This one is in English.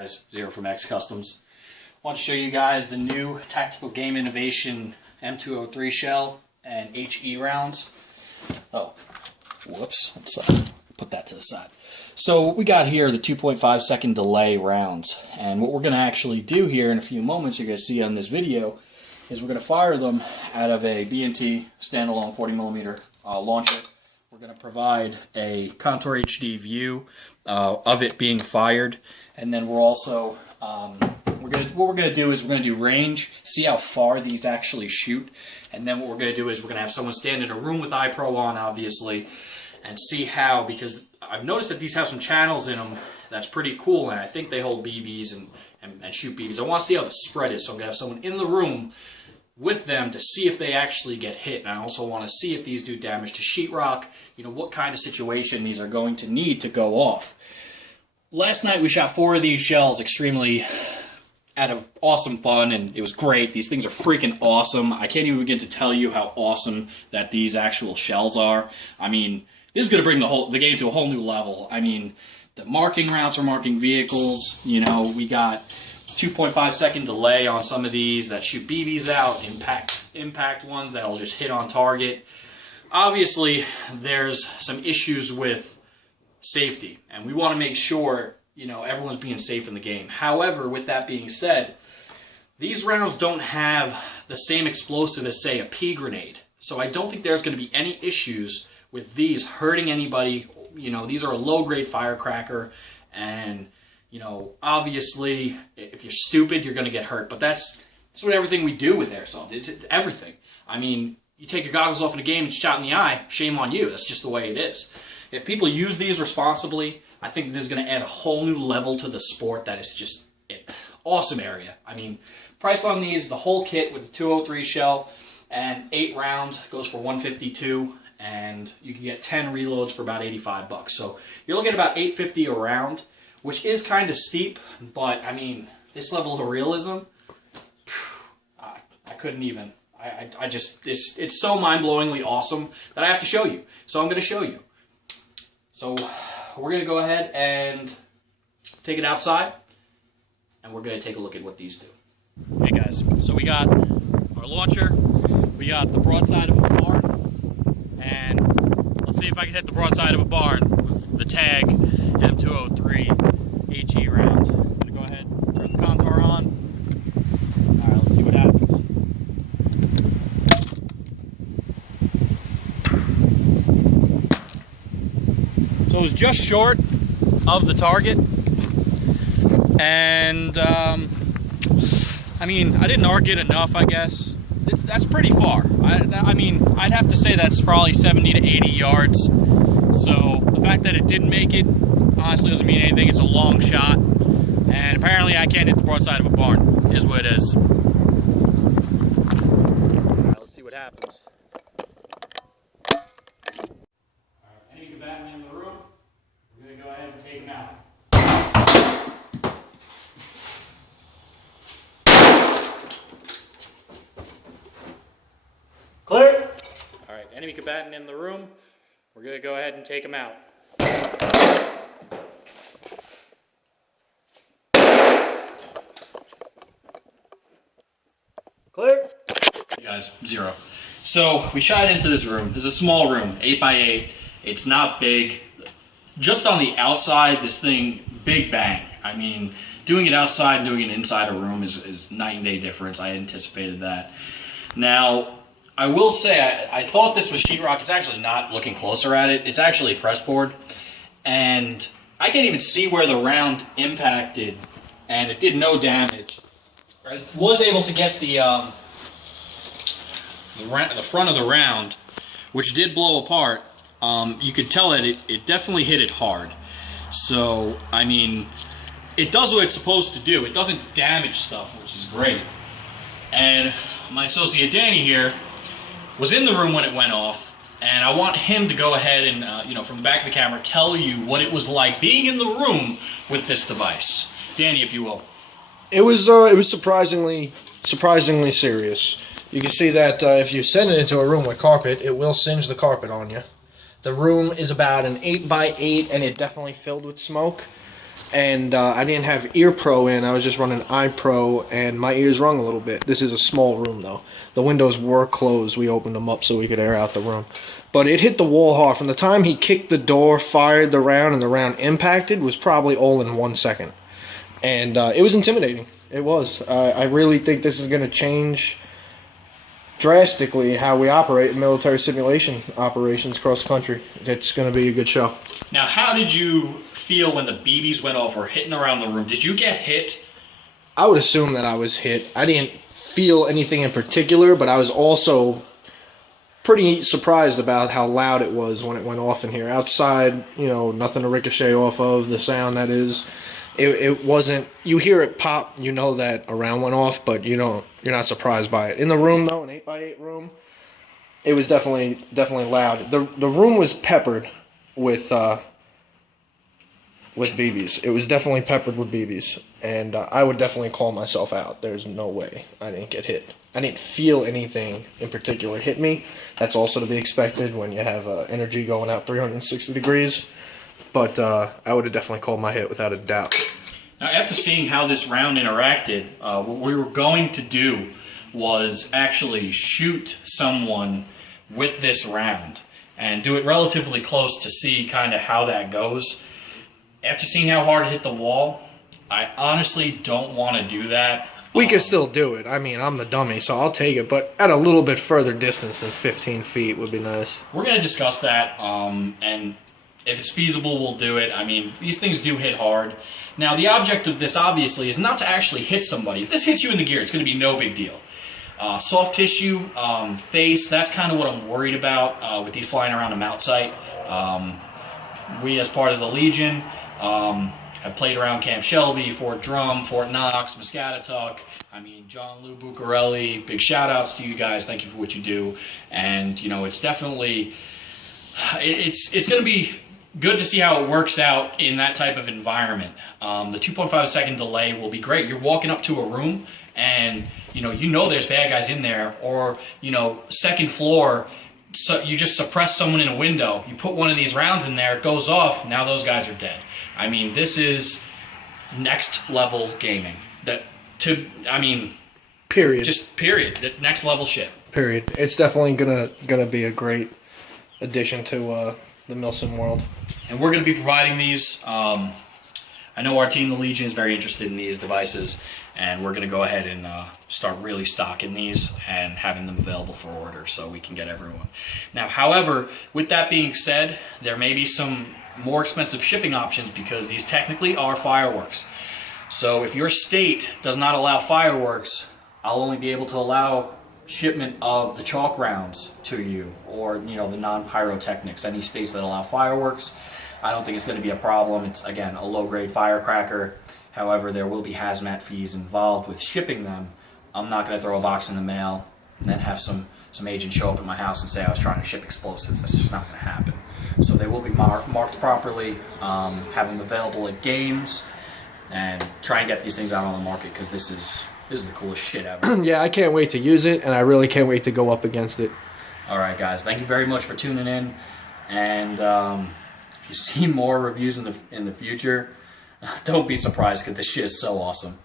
Guys, Zero from X Customs. I want to show you guys the new Tactical Game Innovation M203 shell and HE rounds. Oh, whoops. Let's put that to the side. So what we got here, the 2.5 second delay rounds. And what we're going to actually do here in a few moments, you're going to see on this video, is we're going to fire them out of a B&T standalone 40mm launcher. We're going to provide a Contour HD view of it being fired, and then we're also what we're going to do is we're going to do range, see how far these actually shoot, and then what we're going to do is we're going to have someone stand in a room with iPro on, obviously, and see how, because I've noticed that these have some channels in them that's pretty cool, and I think they hold BBs and shoot BBs. I want to see how the spread is, so I'm going to have someone in the room with them to see if they actually get hit. And I also want to see if these do damage to sheetrock, you know, what kind of situation these are going to need to go off. Last night we shot 4 of these shells extremely out of awesome fun, and it was great. These things are freaking awesome. I can't even begin to tell you how awesome that these actual shells are. I mean, this is going to bring the game to a whole new level. I mean, the marking routes for marking vehicles, you know, we got 2.5 second delay on some of these that shoot BBs out, impact ones that'll just hit on target. Obviously, there's some issues with safety, and we want to make sure, you know, everyone's being safe in the game. However, with that being said, these rounds don't have the same explosive as, say, a pea grenade. So I don't think there's going to be any issues with these hurting anybody. You know, these are a low-grade firecracker, and you know, obviously, if you're stupid, you're going to get hurt. But that's what everything we do with airsoft. It's everything. I mean, you take your goggles off in a game and shot in the eye, shame on you. That's just the way it is. If people use these responsibly, I think this is going to add a whole new level to the sport that is just an awesome area. I mean, price on these, the whole kit with the 203 shell and 8 rounds goes for $152, and you can get 10 reloads for about $85. So you're looking at about $850 a round, which is kind of steep, but I mean, this level of realism, I couldn't even. I just, it's so mind-blowingly awesome that I have to show you. So I'm going to show you. So we're going to go ahead and take it outside, and we're going to take a look at what these do. Hey guys, so we got our launcher, we got the broadside of a barn, and let's see if I can hit the broadside of a barn with the tag M203 HE round. I'm going to go ahead and turn the Contour on. Alright, let's see what happens. So it was just short of the target, and I mean, I didn't arc it enough, I guess. That's pretty far. I mean, I'd have to say that's probably 70 to 80 yards. So the fact that it didn't make it honestly doesn't mean anything. It's a long shot, and apparently I can't hit the broadside of a barn, is what it is. Right, let's see what happens. Alright, any combatant in the room, we're going to go ahead and take him out. Clear? Alright, enemy combatant in the room, we're going to go ahead and take him out. Clear? Hey guys, Zero. So we shot into this room. It's a small room, 8x8. It's not big. Just on the outside, this thing, big bang. I mean, doing it outside and doing it inside a room is night and day difference. I anticipated that. Now, I will say, I thought this was sheetrock. It's actually not. Looking closer at it, it's actually press board. And I can't even see where the round impacted, and it did no damage. I was able to get the front of the round, which did blow apart. You could tell that it definitely hit it hard. So, I mean, it does what it's supposed to do. It doesn't damage stuff, which is great. And my associate Danny here was in the room when it went off, and I want him to go ahead and, you know, from the back of the camera, tell you what it was like being in the room with this device. Danny, if you will. It was surprisingly serious. You can see that if you send it into a room with carpet, it will singe the carpet on you. The room is about an 8x8, and it definitely filled with smoke. and I didn't have Ear Pro in. I was just running iPro, and my ears rung a little bit. This is a small room, though. The windows were closed. We opened them up so we could air out the room. But it hit the wall hard. From the time he kicked the door, fired the round, and the round impacted was probably all in 1 second. And it was intimidating. It was. I really think this is going to change drastically how we operate military simulation operations across the country. It's going to be a good show. Now, how did you feel when the BBs went off or hitting around the room? Did you get hit? I would assume that I was hit. I didn't feel anything in particular, but I was also pretty surprised about how loud it was when it went off in here. Outside, you know, nothing to ricochet off of, the sound that is. It wasn't, you hear it pop, you know that a round went off, but you're not surprised by it. In the room though, an 8x8 room, it was definitely loud. The room was peppered with BBs. It was definitely peppered with BBs, and I would definitely call myself out. There's no way I didn't get hit. I didn't feel anything in particular hit me. That's also to be expected when you have energy going out 360 degrees. But I would have definitely called my hit without a doubt. Now, after seeing how this round interacted, what we were going to do was actually shoot someone with this round and do it relatively close to see kind of how that goes. After seeing how hard it hit the wall, I honestly don't want to do that. We could still do it. I mean, I'm the dummy, so I'll take it. But at a little bit further distance than 15 feet would be nice. We're going to discuss that, and if it's feasible, we'll do it. I mean, these things do hit hard. Now, the object of this, obviously, is not to actually hit somebody. If this hits you in the gear, it's going to be no big deal. Soft tissue, face, that's kind of what I'm worried about with these flying around a mount site. We, as part of the Legion, have played around Camp Shelby, Fort Drum, Fort Knox, Muscatatuck. I mean, John Lou Bucarelli, big shout-outs to you guys. Thank you for what you do. And, you know, it's definitely... It's going to be good to see how it works out in that type of environment. The 2.5 second delay will be great. You're walking up to a room and you know there's bad guys in there, or second floor, so you just suppress someone in a window, you put one of these rounds in there, it goes off, now those guys are dead. I mean, this is next level gaming. Period. Just period. Next level shit. Period. It's definitely gonna be a great addition to the Milsim world. And we're going to be providing these. I know our team, the Legion, is very interested in these devices, and we're going to go ahead and start really stocking these and having them available for order so we can get everyone. Now, however, with that being said, there may be some more expensive shipping options because these technically are fireworks. So if your state does not allow fireworks, I'll only be able to allow shipment of the chalk rounds to you, or the non-pyrotechnics. Any states that allow fireworks, I don't think it's going to be a problem. It's, again, a low-grade firecracker. However, there will be hazmat fees involved with shipping them. I'm not going to throw a box in the mail and then have some agent show up at my house and say I was trying to ship explosives. That's just not going to happen. So they will be marked properly, have them available at games, and try and get these things out on the market because this is the coolest shit ever. Yeah, I can't wait to use it, and I really can't wait to go up against it. Alright guys, thank you very much for tuning in, and if you see more reviews in the future, don't be surprised because this shit is so awesome.